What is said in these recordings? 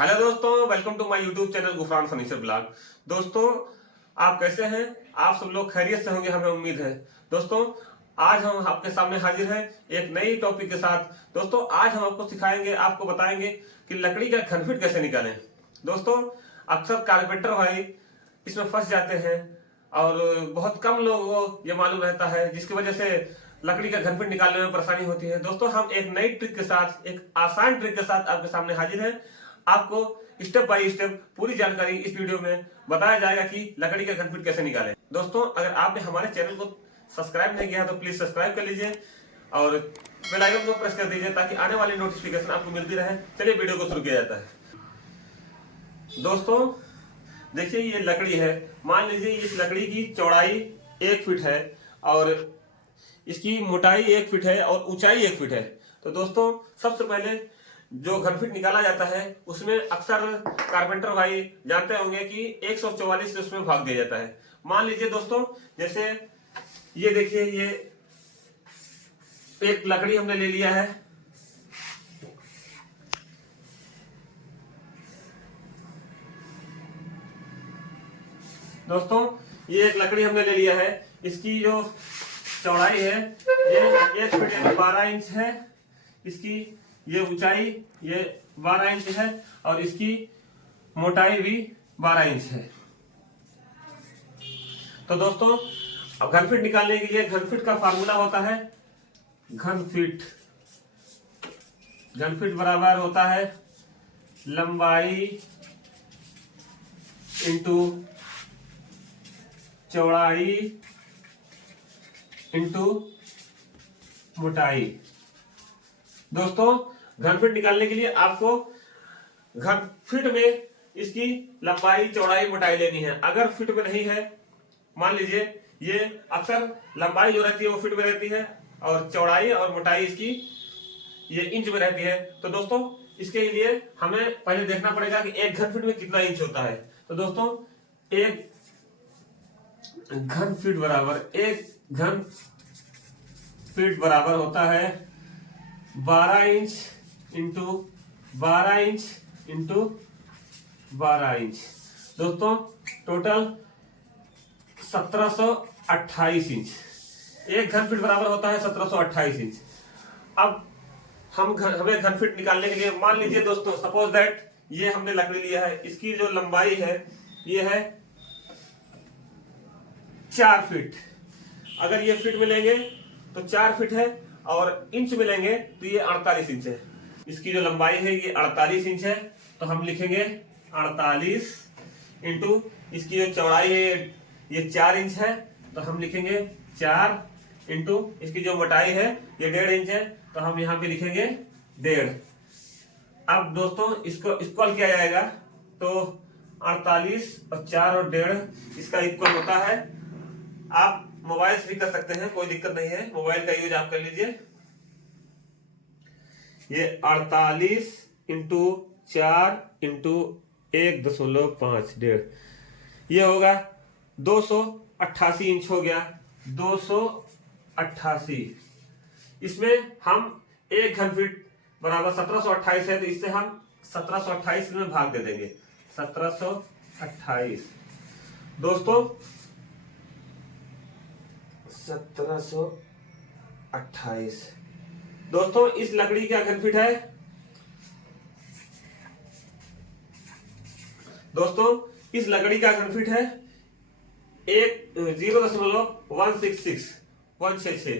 Hello दोस्तों, welcome to my YouTube channel Gufran furniture blog. दोस्तों, आप कैसे हैं? आप सब लोग खैरियत से होंगे, हमें उम्मीद है। दोस्तों, आज हम आपके सामने हाजिर हैं एक नई टॉपिक के साथ। दोस्तों, आज हम आपको सिखाएंगे, आपको बताएंगे कि लकड़ी का घनफिट कैसे निकालें। दोस्तों, अक्सर कारपेंटर भाई इसमें फंस जाते हैं और बहुत कम लोगों को ये मालूम रहता है, जिसकी वजह से लकड़ी का घनफिट निकालने में परेशानी होती है। दोस्तों, हम एक नई ट्रिक के साथ, एक आसान ट्रिक के साथ आपके सामने हाजिर हैं। आपको स्टेप बाय स्टेप पूरी जानकारी इस वीडियो में बताया जाएगा कि लकड़ी का घनफिट कैसे निकालें। दोस्तों, अगर आपने हमारे चैनल को सब्सक्राइब नहीं किया तो प्लीज सब्सक्राइब कर लीजिए और बेल आइकन को प्रेस कर दीजिए ताकि आने वाली नोटिफिकेशन आपको मिलती रहे। चलिए वीडियो को शुरू किया जाता है। दोस्तों, देखिए ये लकड़ी है। मान लीजिए इस लकड़ी की चौड़ाई 1 फीट है और इसकी मोटाई 1 फीट है और ऊंचाई 1 फीट है। तो दोस्तों, सबसे पहले जो घनफिट निकाला जाता है उसमें अक्सर कारपेंटर भाई जानते होंगे कि 144 से उसमें भाग दिया जाता है। मान लीजिए दोस्तों, जैसे ये देखिए, ये एक लकड़ी हमने ले लिया है। दोस्तों, ये एक लकड़ी हमने ले लिया है। इसकी जो चौड़ाई है ये 1 फीट 12 इंच है। इसकी ये ऊंचाई ये 12 इंच है और इसकी मोटाई भी 12 इंच है। तो दोस्तों, अब घनफिट निकालने के लिए घनफिट का फार्मूला होता है घनफिट। घनफिट बराबर होता है लंबाई इंटू चौड़ाई इंटू मोटाई। दोस्तों, घनफिट निकालने के लिए आपको घनफिट में इसकी लंबाई चौड़ाई मोटाई लेनी है। अगर फिट में नहीं है, मान लीजिए ये अक्सर लंबाई जो रहती है वो फिट में रहती है और चौड़ाई और मोटाई इसकी ये इंच में रहती है। तो दोस्तों, इसके लिए हमें पहले देखना पड़ेगा कि एक घनफिट में कितना इंच होता है। तो दोस्तों, एक घनफिट बराबर होता है 12 inch into 12 inch into 12 inch. दोस्तों, टोटल 1728 इंच। एक घनफिट बराबर होता है 1728 इंच। अब हमें घनफिट निकालने के लिए, मान लीजिए दोस्तों, सपोज दैट ये हमने लकड़ी लिया है। इसकी जो लंबाई है ये है 4 फीट। अगर ये फीट में लेंगे तो 4 फीट है और इंच में लेंगे तो ये 48 इंच है। इसकी जो लंबाई है ये 48 इंच है। तो हम लिखेंगे 48 इंटू इसकी जो चौड़ाई है ये 4 इंच है। तो हम लिखेंगे 4 इंटू इसकी जो मोटाई है ये 1.5 इंच है। तो हम यहाँ पे लिखेंगे 1.5। अब दोस्तों, इसको इक्वल किया जाएगा तो 48 और 4 और 1.5 इसका इक्वल होता है। आप मोबाइल से भी कर सकते हैं, कोई दिक्कत नहीं है, मोबाइल का यूज आप कर लीजिए। ये 48 इंटू 4 इंटू 1.5 ये होगा 288 इंच हो गया। 288। इसमें हम एक घनफिट बराबर 1728 है, तो इससे हम 1728 में भाग दे देंगे। 1728 दोस्तों, 1728। दोस्तों, इस लकड़ी का घनफिट है दोस्तों इस लकड़ी का घनफिट है 0.166।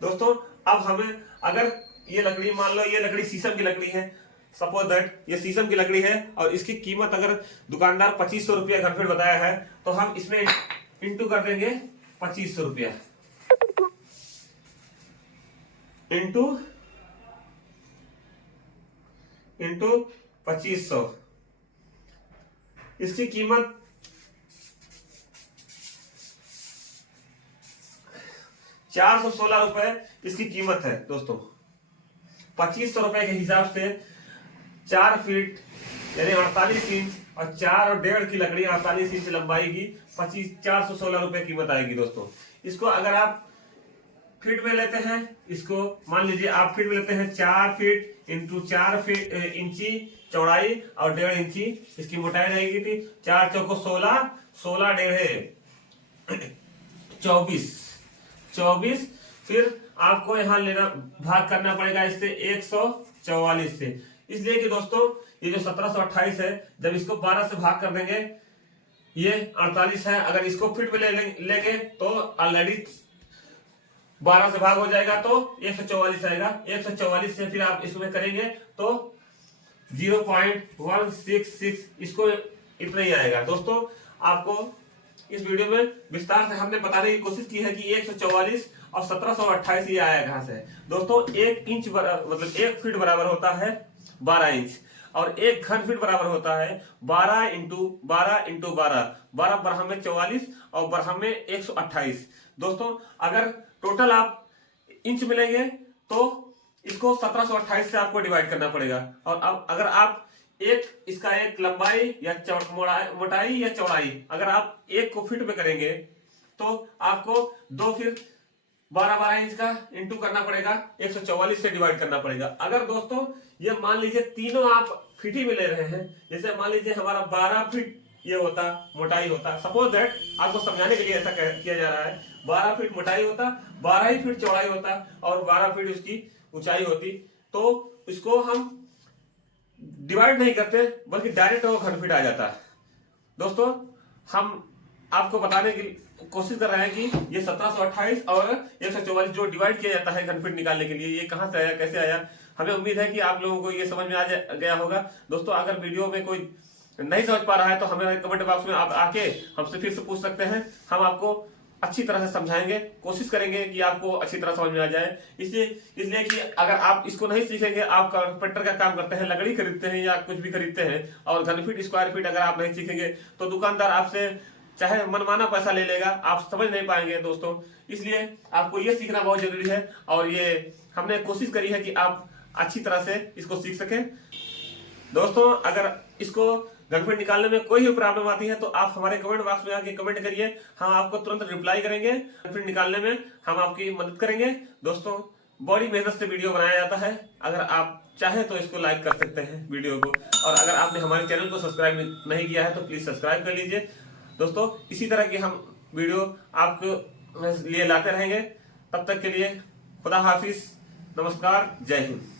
दोस्तों, अब हमें, अगर ये लकड़ी, मान लो ये लकड़ी शीशम की लकड़ी है, सपोज दैट ये शीशम की लकड़ी है और इसकी कीमत अगर दुकानदार 2500 रुपया घनफिट बताया है, तो हम इसमें इंटू कर देंगे 2500 रुपया इंटू 2500। इसकी कीमत 416 रुपए इसकी कीमत है। दोस्तों, 2500 रुपए के हिसाब से 4 फीट यानी 48 इंच और 4 और 1.5 की लकड़ी 48 इंच लंबाई की 416 रुपए कीमत आएगी। दोस्तों, इसको अगर आप फीट में लेते हैं, इसको मान लीजिए आप फीट में लेते हैं 4 फीट इंटू 4 फीट इंची चौड़ाई और 1.5 इंची इसकी मोटाई रहेगी थी। 4 चौको 16, 16 डेढ़े 24। फिर आपको यहाँ लेना भाग करना पड़ेगा इससे 144 से, इसलिए कि दोस्तों ये जो 1728 है, जब इसको 12 से भाग कर देंगे ये 48 है। अगर इसको फीट में लेंगे तो ऑलरेडी 12 से भाग हो जाएगा तो 144 आएगा। 144 से फिर आप इसमें करेंगे तो 0.166 इसको इतना ही आएगा। दोस्तों आपको इस वीडियो में विस्तार से हमने बताने की कोशिश की है कि 144 और 1728 ये आया कहां से। दोस्तों 1 इंच मतलब 1 फीट बराबर होता है 12 इंच, और 1 घन फीट बराबर होता है 12 इंटू 12 इंटू 12, 12 बरहम में 44 और बरहम में 128। दोस्तों अगर टोटल आप इंच मिलेंगे तो इसको 1728 से आपको डिवाइड करना पड़ेगा। और अब अगर आप इसका एक लंबाई या मोटाई या चौड़ाई अगर आप 1 को फीट में करेंगे तो आपको 2 फिर 12 इंच का इंटू करना पड़ेगा, 144 से डिवाइड करना पड़ेगा। अगर दोस्तों ये मान लीजिए तीनों आप फीट ही में ले रहे हैं, जैसे मान लीजिए हमारा 12 फीट ये होता मोटाई होता, सपोज दैट आपको समझाने के लिए ऐसा किया जा रहा है, 12 फीट मोटाई होता, 12 ही फीट चौड़ाई होता और 12 फीट उसकी ऊंचाई होती, तो इसको हम डिवाइड नहीं करते बल्कि डायरेक्ट वो घन फीट आ जाता है। दोस्तों हम आपको बताने की कोशिश कर रहे हैं कि ये 1728 और 144 जो डिवाइड किया जाता है घन फीट निकालने के लिए, ये कहां से आया, कैसे आया। हमें उम्मीद है कि आप लोगों को ये समझ में आ गया होगा। दोस्तों अगर वीडियो में कोई नहीं समझ पा रहा है तो हमें कमेंट बॉक्स में आप आके हमसे फिर से पूछ सकते हैं, हम आपको अच्छी तरह से समझाएंगे, कोशिश करेंगे कि आपको अच्छी तरह समझ में आ जाए। इसलिए कि अगर आप इसको नहीं सीखेंगे, आप कारपेंटर का काम करते हैं, लकड़ी खरीदते हैं या कुछ भी खरीदते हैं, और घन फीट स्क्वायर फीट अगर आप नहीं सीखेंगे तो दुकानदार आपसे चाहे मनमाना पैसा ले लेगा, आप समझ नहीं पाएंगे। दोस्तों इसलिए आपको ये सीखना बहुत जरूरी है, और ये हमने कोशिश करी है कि आप अच्छी तरह से इसको सीख सकें। दोस्तों अगर इसको घनफीट निकालने में कोई भी प्रॉब्लम आती है तो आप हमारे कमेंट बॉक्स में आके कमेंट करिए, हम आपको तुरंत रिप्लाई करेंगे। घनफीट निकालने में हम आपकी मदद करेंगे। दोस्तों बड़ी मेहनत से वीडियो बनाया जाता है, अगर आप चाहे तो इसको लाइक कर सकते हैं वीडियो को, और अगर आपने हमारे चैनल को सब्सक्राइब नहीं किया है तो प्लीज सब्सक्राइब कर लीजिए। दोस्तों इसी तरह की हम वीडियो आपके लिए लाते रहेंगे। तब तक के लिए खुदा हाफिज, नमस्कार, जय हिंद।